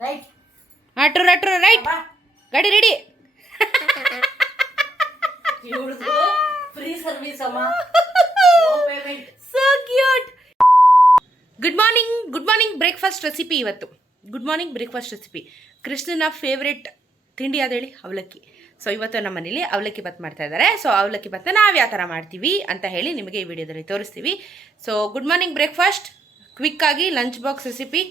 ಅಟ್ರು right. ಗಾಡಿ ready. Free service ಅಮ್ಮ. So cute. Good morning breakfast recipe ಇವತ್ತು. Good morning breakfast recipe ಕೃಷ್ಣನ favourite ತಿಂಡಿ ಯಾವ್ದು ಹೇಳಿ? ಅವಲಕ್ಕಿ. ಸೊ ಇವತ್ತು ನಮ್ಮ ಮನೇಲಿ ಅವಲಕ್ಕಿ ಬಾತ್ ಮಾಡ್ತಾ ಇದ್ದಾರೆ. ಸೊ ಅವಲಕ್ಕಿ ಬಾತ್ನ ನಾವು ಯಾವ ಥರ ಮಾಡ್ತೀವಿ ಅಂತ ಹೇಳಿ ನಿಮಗೆ ಈ ವಿಡಿಯೋದಲ್ಲಿ ತೋರಿಸ್ತೀವಿ. ಸೊ ಗುಡ್ ಮಾರ್ನಿಂಗ್ ಬ್ರೇಕ್ಫಾಸ್ಟ್ ಕ್ವಿಕ್ಕಾಗಿ ಲಂಚ್ ಬಾಕ್ಸ್ ರೆಸಿಪಿ,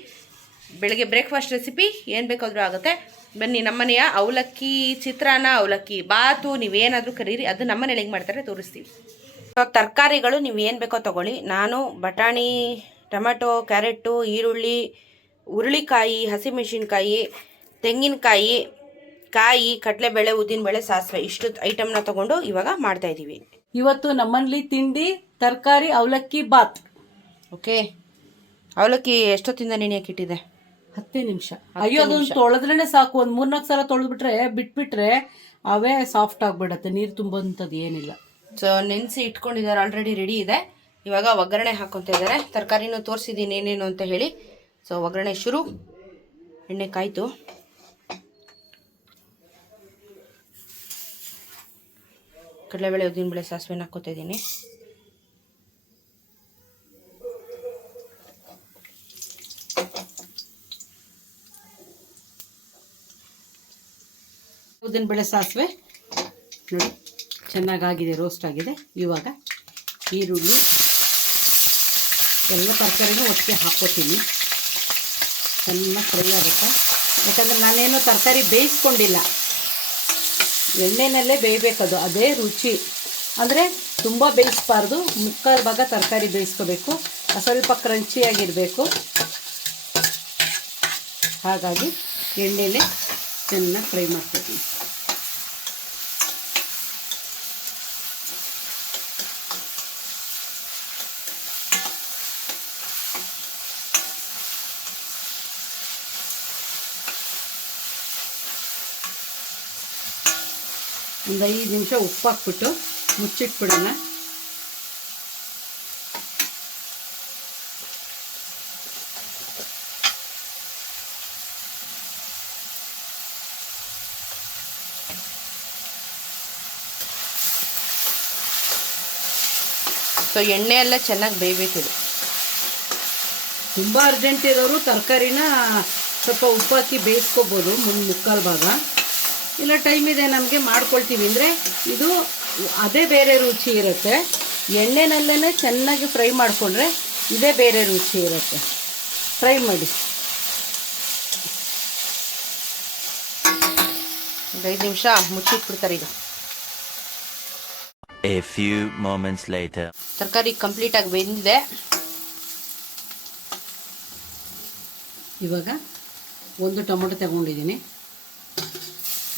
ಬೆಳಗ್ಗೆ ಬ್ರೇಕ್ಫಾಸ್ಟ್ ರೆಸಿಪಿ ಏನು ಬೇಕಾದರೂ ಆಗುತ್ತೆ. ಬನ್ನಿ, ನಮ್ಮನೆಯ ಅವಲಕ್ಕಿ ಚಿತ್ರಾನ್ನ, ಅವಲಕ್ಕಿ ಬಾತು, ನೀವೇನಾದರೂ ಕರೀರಿ, ಅದು ನಮ್ಮನೇಲಿ ಹೆಂಗೆ ಮಾಡ್ತಾರೆ ತೋರಿಸ್ತೀವಿ. ಸೊ ತರಕಾರಿಗಳು ನೀವು ಏನು ಬೇಕೋ ತೊಗೊಳ್ಳಿ. ನಾನು ಬಟಾಣಿ, ಟೊಮೆಟೊ, ಕ್ಯಾರೆಟು, ಈರುಳ್ಳಿ, ಹುರುಳಿಕಾಯಿ, ಹಸಿಮೆಣಸಿನ್ಕಾಯಿ, ತೆಂಗಿನಕಾಯಿ, ಕಾಯಿ, ಕಡಲೆಬೇಳೆ, ಉದ್ದಿನಬೇಳೆ, ಸಾಸಿವೆ, ಇಷ್ಟು ಐಟಮ್ನ ತೊಗೊಂಡು ಇವಾಗ ಮಾಡ್ತಾಯಿದ್ದೀವಿ. ಇವತ್ತು ನಮ್ಮಲ್ಲಿ ತಿಂಡಿ ತರಕಾರಿ ಅವಲಕ್ಕಿ ಬಾತ್. ಓಕೆ, ಅವಲಕ್ಕಿ ಎಷ್ಟೊತ್ತಿಂದ ನೆನೆಯಕ್ಕೆ ಇಟ್ಟಿದೆ? 10 ನಿಮಿಷ. ಅಯ್ಯೋ, ಅದೊಂದು ತೊಳೆದ್ರೇನೆ ಸಾಕು. ಒಂದು 3-4 ಸಲ ತೊಳೆದ್ಬಿಟ್ರೆ ಬಿಟ್ಬಿಟ್ರೆ ಅವೇ ಸಾಫ್ಟ್ ಆಗಿಬಿಡತ್ತೆ. ನೀರು ತುಂಬಂಥದ್ದು ಏನಿಲ್ಲ. ಸೊ ನೆನೆಸಿ ಇಟ್ಕೊಂಡಿದ್ದಾರೆ, ಆಲ್ರೆಡಿ ರೆಡಿ ಇದೆ. ಇವಾಗ ಒಗ್ಗರಣೆ ಹಾಕ್ಕೊತಾ ಇದ್ದಾರೆ. ತರಕಾರಿನೂ ತೋರಿಸಿದ್ದೀನಿ ಏನೇನು ಅಂತ ಹೇಳಿ. ಸೊ ಒಗ್ಗರಣೆ ಶುರು. ಎಣ್ಣೆ ಕಾಯ್ತು. ಕಡಲೆಬೇಳೆ, ಉದ್ದಿನಬೇಳೆ, ಸಾಸಿವೆನ ಹಾಕ್ಕೊತಾ ಇದ್ದೀನಿ. ಉದ್ದಿನಬೇಳೆ, ಸಾಸಿವೆ ನೋಡಿ ಚೆನ್ನಾಗಾಗಿದೆ, ರೋಸ್ಟ್ ಆಗಿದೆ. ಇವಾಗ ಈರುಳ್ಳಿ ಎಲ್ಲ ತರಕಾರಿನೂ ಒಟ್ಟಿಗೆ ಹಾಕ್ಕೋತೀನಿ. ಚೆನ್ನಾಗಿ ಫ್ರೈ ಆಗುತ್ತೆ. ಯಾಕಂದರೆ ನಾನೇನು ತರಕಾರಿ ಬೇಯಿಸ್ಕೊಂಡಿಲ್ಲ, ಎಣ್ಣೆನಲ್ಲೇ ಬೇಯಬೇಕದು, ಅದೇ ರುಚಿ. ಅಂದರೆ ತುಂಬ ಬೇಯಿಸಬಾರ್ದು, ಮುಕ್ಕಾಲು ಭಾಗ ತರಕಾರಿ ಬೇಯಿಸ್ಕೋಬೇಕು, ಸ್ವಲ್ಪ ಕ್ರಂಚಿಯಾಗಿರಬೇಕು. ಹಾಗಾಗಿ ಎಣ್ಣೆಲೆ ಚೆನ್ನಾಗಿ ಫ್ರೈ ಮಾಡ್ಕೊತೀನಿ. ಒಂದು 5 ನಿಮಿಷ ಉಪ್ಪು ಹಾಕ್ಬಿಟ್ಟು ಮುಚ್ಚಿಟ್ಬಿಡೋಣ. ಸೊ ಎಣ್ಣೆ ಎಲ್ಲ ಚೆನ್ನಾಗಿ ಬೇಯಬೇಕಿದೆ. ತುಂಬ ಅರ್ಜೆಂಟ್ ಇರೋರು ತರಕಾರಿನ ಸ್ವಲ್ಪ ಉಪ್ಪು ಹಾಕಿ ಬೇಯಿಸ್ಕೋಬೋದು ಮುಕ್ಕಾಲು ಭಾಗ. ಇಲ್ಲ ಟೈಮ್ ಇದೆ ನಮಗೆ ಮಾಡ್ಕೊಳ್ತೀವಿ ಅಂದರೆ ಇದು ಅದೇ ಬೇರೆ ರುಚಿ ಇರುತ್ತೆ. ಎಣ್ಣೆನಲ್ಲೇ ಚೆನ್ನಾಗಿ ಫ್ರೈ ಮಾಡಿಕೊಂಡ್ರೆ ಇದೇ ಬೇರೆ ರುಚಿ ಇರುತ್ತೆ. ಫ್ರೈ ಮಾಡಿ. 5 ನಿಮಿಷ ಮುಚ್ಚಿಟ್ಬಿಡ್ತಾರೆ. ಈಗ A few moments later. ತರಕಾರಿ ಕಂಪ್ಲೀಟಾಗಿ ಬೆಂದಿದೆ. ಇವಾಗ ಒಂದು ಟೊಮೊಟೊ ತಗೊಂಡಿದ್ದೀನಿ.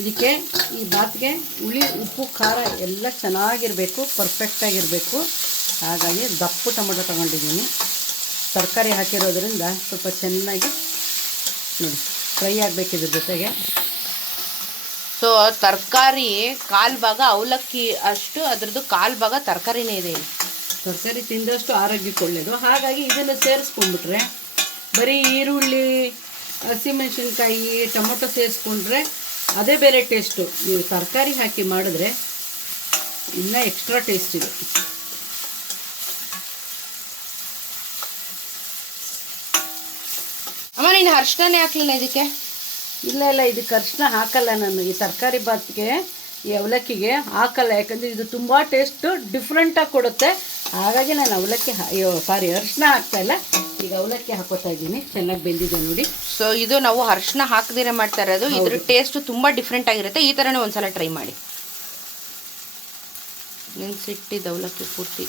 ಇದಕ್ಕೆ ಈ ಬಾತ್ಗೆ ಹುಳಿ, ಉಪ್ಪು, ಖಾರ ಎಲ್ಲ ಚೆನ್ನಾಗಿರಬೇಕು, ಪರ್ಫೆಕ್ಟಾಗಿರಬೇಕು. ಹಾಗಾಗಿ ದಪ್ಪು ಟೊಮೊಟೊ ತಗೊಂಡಿದ್ದೀನಿ. ತರಕಾರಿ ಹಾಕಿರೋದ್ರಿಂದ ಸ್ವಲ್ಪ ಚೆನ್ನಾಗಿ ನೋಡಿ ಫ್ರೈ ಆಗಬೇಕಿದ್ರ ಜೊತೆಗೆ. ಸೊ ತರಕಾರಿ ಕಾಲು ಭಾಗ ಅವಲಕ್ಕಿ ಅಷ್ಟು, ಅದರದ್ದು ಕಾಲು ಭಾಗ ತರಕಾರಿನೇ ಇದೆ. ತರಕಾರಿ ತಿಂದಷ್ಟು ಆರೋಗ್ಯಕ್ಕೆ ಒಳ್ಳೆಯದು. ಹಾಗಾಗಿ ಇದನ್ನು ಸೇರಿಸ್ಕೊಂಡ್ಬಿಟ್ರೆ, ಬರೀ ಈರುಳ್ಳಿ, ಹಸಿಮೆಣಸಿನ್ಕಾಯಿ, ಟೊಮೊಟೊ ಸೇರಿಸ್ಕೊಂಡ್ರೆ ಅದೇ ಬೇರೆ ಟೇಸ್ಟು. ನೀವು ತರಕಾರಿ ಹಾಕಿ ಮಾಡಿದ್ರೆ ಇನ್ನೂ ಎಕ್ಸ್ಟ್ರಾ ಟೇಸ್ಟ್ ಇದೆ. ಅಮ್ಮ, ನೀನು ಅರ್ಶಿಣನೇ ಹಾಕಲಿಲ್ಲ ಇದಕ್ಕೆ? ಇಲ್ಲ, ಇದಕ್ಕೆ ಅರಿಶಿನ ಹಾಕಲ್ಲ ನಾನು. ಈ ತರಕಾರಿ ಬಾತ್ಗೆ, ಈ ಅವಲಕ್ಕಿಗೆ ಹಾಕಲ್ಲ. ಯಾಕಂದರೆ ಇದು ತುಂಬ ಟೇಸ್ಟು ಡಿಫ್ರೆಂಟಾಗಿ ಕೊಡುತ್ತೆ. ಹಾಗಾಗಿ ನಾನು ಅರಿಶಿನ ಹಾಕ್ತಾಯಿಲ್ಲ. ಈಗ ಅವಲಕ್ಕಿ ಹಾಕೋತಾ ಇದ್ದೀನಿ. ಚೆನ್ನಾಗಿ ಬೆಂದಿದೆ ನೋಡಿ. ಸೊ ಇದು ನಾವು ಅರಿಶಿನ ಹಾಕದಿರೇ ಮಾಡ್ತಾ ಇರೋದು. ಇದ್ರ ಟೇಸ್ಟು ತುಂಬ ಡಿಫ್ರೆಂಟ್ ಆಗಿರುತ್ತೆ. ಈ ಥರನೇ ಒಂದ್ಸಲ ಟ್ರೈ ಮಾಡಿ. ನೆನೆಸಿಟ್ಟಿದ್ದು ಅವಲಕ್ಕಿ ಪೂರ್ತಿ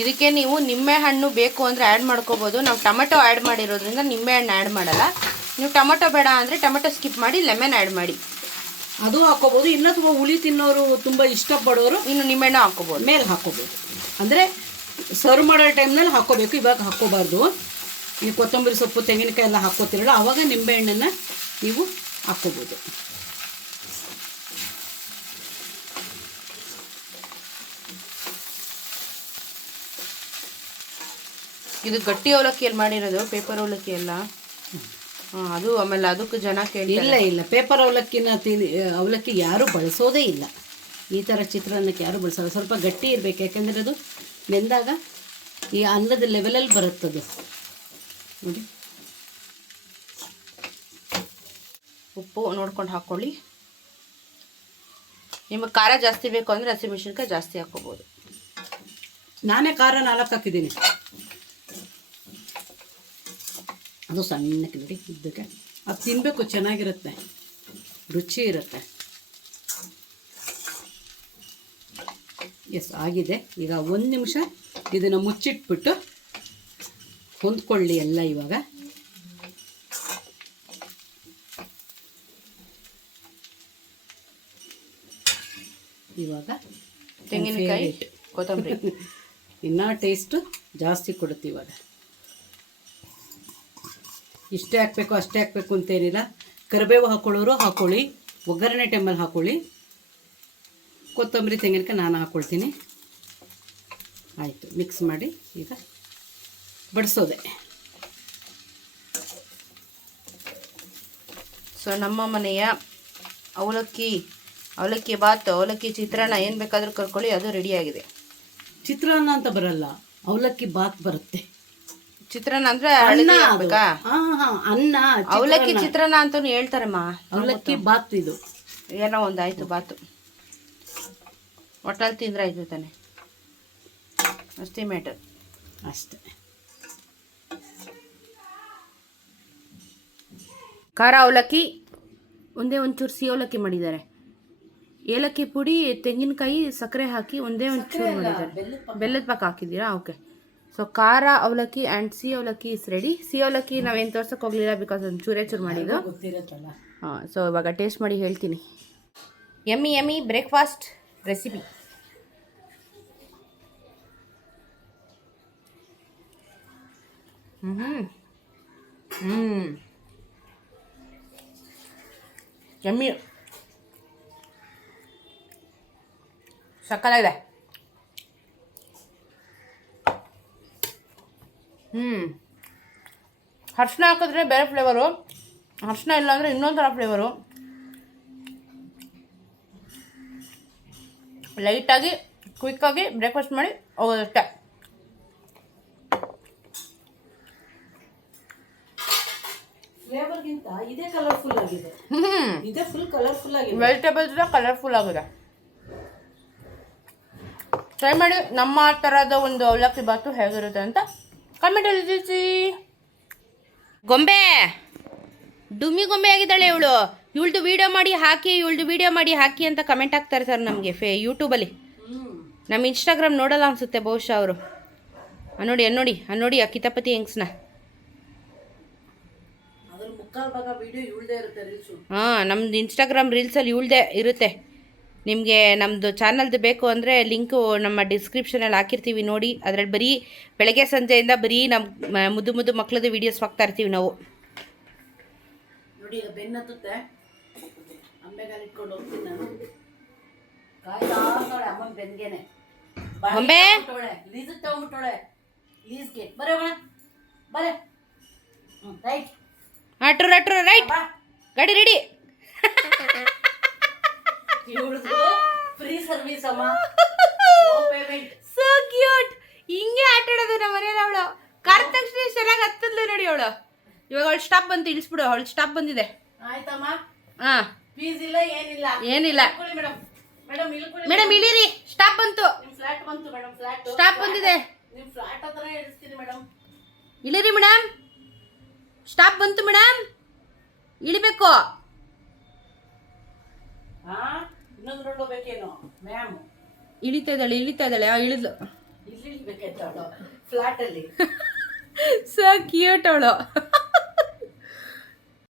ಇದಕ್ಕೆ ನೀವು ನಿಂಬೆ ಹಣ್ಣು ಬೇಕು ಅಂದರೆ ಆ್ಯಡ್ ಮಾಡ್ಕೋಬೋದು. ನಾವು ಟೊಮೆಟೊ ಆ್ಯಡ್ ಮಾಡಿರೋದ್ರಿಂದ ನಿಂಬೆ ಹಣ್ಣು ಆ್ಯಡ್ ಮಾಡಲ್ಲ. ನೀವು ಟೊಮೆಟೊ ಬೇಡ ಅಂದರೆ ಟೊಮೆಟೊ ಸ್ಕಿಪ್ ಮಾಡಿ ಲೆಮನ್ ಆ್ಯಡ್ ಮಾಡಿ, ಅದು ಹಾಕೋಬೋದು. ಇನ್ನೂ ತುಂಬ ಹುಳಿ ತಿನ್ನೋರು, ತುಂಬ ಇಷ್ಟಪಡೋರು ಇನ್ನು ನಿಂಬೆಹಣ್ಣು ಹಾಕೋಬೋದು, ಮೇಲೆ ಹಾಕೋಬೋದು. ಅಂದರೆ ಸರ್ವ್ ಮಾಡೋ ಟೈಮ್ನಲ್ಲಿ ಹಾಕೋಬೇಕು, ಇವಾಗ ಹಾಕೋಬಾರ್ದು. ಈ ಕೊತ್ತಂಬರಿ ಸೊಪ್ಪು, ತೆಂಗಿನಕಾಯಿ ಎಲ್ಲ ಹಾಕೋತಿರಲ್ಲ, ಆವಾಗ ನಿಂಬೆಹಣ್ಣನ್ನು ನೀವು ಹಾಕ್ಕೋಬೋದು. ಇದು ಗಟ್ಟಿ ಅವಲಕ್ಕಿಯಲ್ಲಿ ಮಾಡಿರೋದು, ಪೇಪರ್ ಅವಲಕ್ಕಿ ಎಲ್ಲ. ಅದು ಆಮೇಲೆ ಅದಕ್ಕೂ ಜನ ಇಲ್ಲ ಇಲ್ಲ, ಪೇಪರ್ ಅವಲಕ್ಕಿ ಯಾರೂ ಬಳಸೋದೇ ಇಲ್ಲ. ಈ ಥರ ಚಿತ್ರಾನ್ನಕ್ಕೆ ಯಾರೂ ಬಳಸಲ್ಲ. ಸ್ವಲ್ಪ ಗಟ್ಟಿ ಇರಬೇಕು, ಯಾಕೆಂದರೆ ಅದು ನೆಂದಾಗ ಈ ಅನ್ನದ ಲೆವೆಲಲ್ಲಿ ಬರುತ್ತದು ನೋಡಿ. ಉಪ್ಪು ನೋಡ್ಕೊಂಡು ಹಾಕ್ಕೊಳ್ಳಿ. ನಿಮಗೆ ಖಾರ ಜಾಸ್ತಿ ಬೇಕು ಅಂದರೆ ಹಸಿಮೆಣಸಿನ್ಕಾಯಿ ಜಾಸ್ತಿ ಹಾಕ್ಕೋಬೋದು. ನಾನೇ ಖಾರ 4 ಹಾಕಿದ್ದೀನಿ. ಅದು ಸಣ್ಣಕ್ಕೆ ನೋಡಿ ಇದ್ದಕ್ಕೆ ಅದು ತಿನ್ನಬೇಕು, ಚೆನ್ನಾಗಿರುತ್ತೆ, ರುಚಿ ಇರುತ್ತೆ. ಎಸ್ ಆಗಿದೆ. ಈಗ 1 ನಿಮಿಷ ಇದನ್ನು ಮುಚ್ಚಿಟ್ಬಿಟ್ಟು ಹೊಂದ್ಕೊಳ್ಳಿ ಎಲ್ಲ. ಇವಾಗ ತೆಂಗಿನಕಾಯಿ ಕೊತ್ತಂಬರಿ ಇನ್ನೂ ಟೇಸ್ಟು ಜಾಸ್ತಿ ಕೊಡುತ್ತೆ. ಇವಾಗ ಇಷ್ಟೇ ಹಾಕಬೇಕು ಅಷ್ಟೇ ಹಾಕಬೇಕು ಅಂತೇನಿಲ್ಲ. ಕರಿಬೇವು ಹಾಕೊಳ್ಳೋರು ಹಾಕೊಳ್ಳಿ, ಒಗ್ಗರಣೆ ಟೈಮಲ್ಲಿ ಹಾಕೊಳ್ಳಿ. ಕೊತ್ತಂಬರಿ ತೆಂಗಿನಕಾಯಿ ನಾನು ಹಾಕ್ಕೊಳ್ತೀನಿ. ಆಯಿತು, ಮಿಕ್ಸ್ ಮಾಡಿ ಈಗ ಬಡಿಸೋದೆ. ಸೊ ನಮ್ಮ ಮನೆಯ ಅವಲಕ್ಕಿ ಬಾತ್, ಅವಲಕ್ಕಿ ಚಿತ್ರಾನ್ನ ಏನು ಬೇಕಾದರೂ ಕರ್ಕೊಳ್ಳಿ, ಅದು ರೆಡಿಯಾಗಿದೆ. ಚಿತ್ರಾನ್ನ ಅಂತ ಬರಲ್ಲ, ಅವಲಕ್ಕಿ ಬಾತ್ ಬರುತ್ತೆ. ಚಿತ್ರಾನ್ನ ಅಂದರೆ ಅನ್ನ ಅನ್ನ ಅವಲಕ್ಕಿ ಚಿತ್ರಾನ್ನ ಅಂತಲೂ ಹೇಳ್ತಾರಮ್ಮ. ಅವಲಕ್ಕಿ ಬಾತ್ ಇದು ಏನೋ ಒಂದು ಆಯಿತು ಬಾತು, ಒಟ್ಟಲ್ಲಿ ತಿಂದ್ರೆ ಆಯಿತು ತಾನೆ, ಅಷ್ಟೇ ಮ್ಯಾಟರ್. ಅಷ್ಟೇ. ಖಾರ ಅವಲಕ್ಕಿ, ಒಂದೇ ಒಂಚೂರು ಸಿಹಿ ಅವಲಕ್ಕಿ ಮಾಡಿದ್ದಾರೆ. ಏಲಕ್ಕಿ ಪುಡಿ, ತೆಂಗಿನಕಾಯಿ, ಸಕ್ಕರೆ ಹಾಕಿ ಒಂದೇ ಒಂಚೂರು ಮಾಡಿದ್ದಾರೆ. ಬೆಲ್ಲದ ಪಾಕ ಹಾಕಿದ್ದೀರಾ? ಓಕೆ. ಸೊ ಖಾರ ಅವಲಕ್ಕಿ ಆ್ಯಂಡ್ ಸಿಹಿ ಅವಲಕ್ಕಿ ಇಸ್ ರೆಡಿ. ಸಿಹಿ ಅವಲಕ್ಕಿ ನಾವೇನು ತೋರ್ಸೋಕೆ ಹೋಗಲಿಲ್ಲ, ಬಿಕಾಸ್ ಒಂದು ಚೂರು ಮಾಡಿದ್ದು. ಹಾಂ, ಸೊ ಇವಾಗ ಟೇಸ್ಟ್ ಮಾಡಿ ಹೇಳ್ತೀನಿ. Yummy breakfast recipe. ಯಮ್ಮಿ, ಸಕ್ಕತ್ತಾಗಿದೆ. ಅರ್ಶಿನ ಹಾಕಿದ್ರೆ ಬೇರೆ ಫ್ಲೇವರು, ಅರ್ಶಿನ ಇಲ್ಲ ಅಂದರೆ ಇನ್ನೊಂಥರ ಫ್ಲೇವರು. ಲೈಟಾಗಿ ಕ್ವಿಕ್ಕಾಗಿ ಬ್ರೇಕ್ಫಾಸ್ಟ್ ಮಾಡಿ ಹೋಗೋದಷ್ಟೇ. ಫ್ಲೇವರ್ಗಿಂತ ಇದೇ ಕಲರ್ಫುಲ್ ಆಗಿದೆ. ಇದೇ ಫುಲ್ ಕಲರ್ಫುಲ್ ಆಗಿದೆ. ವೆಜಿಟೇಬಲ್ಸ್ ಕಲರ್ಫುಲ್ ಆಗಿದೆ. ಟ್ರೈ ಮಾಡಿ ನಮ್ಮ ಥರದ ಒಂದು ಅವಲಕ್ಕಿ ಬಾತು ಹೇಗಿರುತ್ತೆ ಅಂತ ಕಮೆಂಟಲ್ಲಿ ತಿಳಿಸಿ. ಗೊಂಬೆ ಡುಮ್ಮಿ ಗೊಂಬೆ ಆಗಿದ್ದಾಳೆ ಇವಳು. ಇವಳ್ದು ವೀಡಿಯೋ ಮಾಡಿ ಹಾಕಿ ಅಂತ ಕಮೆಂಟ್ ಹಾಕ್ತಾ ಇರ್ತಾರೆ ನಮಗೆ ಯೂಟ್ಯೂಬಲ್ಲಿ. ನಮ್ಮ ಇನ್ಸ್ಟಾಗ್ರಾಮ್ ನೋಡಲ್ಲ ಅನಿಸುತ್ತೆ ಬಹುಶಃ ಅವರು. ನೋಡಿ ಆ ಕಿತಾಪತಿ ಹೆಂಗ್ಸ್ನ. ಹಾಂ, ನಮ್ದು ಇನ್ಸ್ಟಾಗ್ರಾಮ್ ರೀಲ್ಸಲ್ಲಿ ಇವಳದೇ ಇರುತ್ತೆ. ನಿಮಗೆ ನಮ್ಮದು ಚಾನಲ್ದು ಬೇಕು ಅಂದರೆ ಲಿಂಕು ನಮ್ಮ ಡಿಸ್ಕ್ರಿಪ್ಷನಲ್ಲಿ ಹಾಕಿರ್ತೀವಿ ನೋಡಿ. ಅದರಲ್ಲಿ ಬರೀ ಬೆಳಗ್ಗೆ ಸಂಜೆಯಿಂದ ಬರೀ ನಮ್ಮ ಮುದ್ದು ಮಕ್ಕಳದ್ದು ವೀಡಿಯೋಸ್ ಹಾಕ್ತಾ ಇರ್ತೀವಿ ನಾವು. ನೋಡಿ, ಈಗ ಬೆನ್ನತ್ತುತ್ತೆ, ಅಂಬೆಗಾಲ ಇಟ್ಕೊಂಡು ಹೋಗ್ತೀನಿ ನಾನು. ಅಮ್ಮನ ಬೆನ್ಗೆನೆ ಗೊಂಬೆ ಲೀಸ್ ತಗೊಂಡ್ಬಿಟ್ಟೋಳೆ. ಲೀಸ್ಗೆ ಬರೋಣ, ಬರೇ ರೈಟ್, ಅಟ್ರು ರೈಟ್, ಗಾಡಿ ರೆಡಿ. ಫ್ರೀ ಸರ್ವಿಸ್ ಅಮ್ಮ, ಪೇಮೆಂಟ್. So cute. ಹಿಂಗೆ ಆಟಾಡೋದು ನಮ್ಮ ಮನೇಲಿ ಅವಳು. ಕರೆದ ತಕ್ಷಣ ಚೆನ್ನಾಗಿ ಹತ್ತದ್ಲು ನೋಡಿ ಅವಳು. ಇವಾಗ ಅವಳು ಸ್ಟಾಪ್ ಬಂತು, ಇಳಿಸ್ಬಿಡು. ಅವಳು ಸ್ಟಾಪ್ ಬಂದಿದೆ. ಆಯ್ತಮ್ಮ. ಹಾಂ, ಫೀಸ್ ಇಲ್ಲ, ಏನಿಲ್ಲ ಮೇಡಮ್. ಇಳೀರಿ, ಸ್ಟಾಪ್ ಬಂತು. ಫ್ಲಾಟ್ ಬಂತು ಮೇಡಮ್, ಸ್ಟಾಪ್ ಬಂದಿದೆ. ನಿಮ್ ಫ್ಲಾಟ್ ಹತ್ರ ಇಳಿಸ್ತೀನಿ ಮೇಡಮ್. ಇಳಿರಿ ಮೇಡಮ್, ಸ್ಟಾಪ್ ಬಂತು ಮೇಡಮ್, ಇಳಿಬೇಕು. ಇನ್ನೊಂದು ರೋಡ್ ಹೋಗ್ಬೇಕೇನೋ ಮ್ಯಾಮ್. ಇಳಿತಾ ಇದ್ದಾಳೆ. ಇಳಿದ್ಲು. ಇಲ್ಲಿ ಇಳಿಬೇಕಾಯ್ತು ಅವಳು ಫ್ಲಾಟ್ ಅಲ್ಲಿ. ಸೊ ಕ್ಯೂಟ್ ಅವಳು.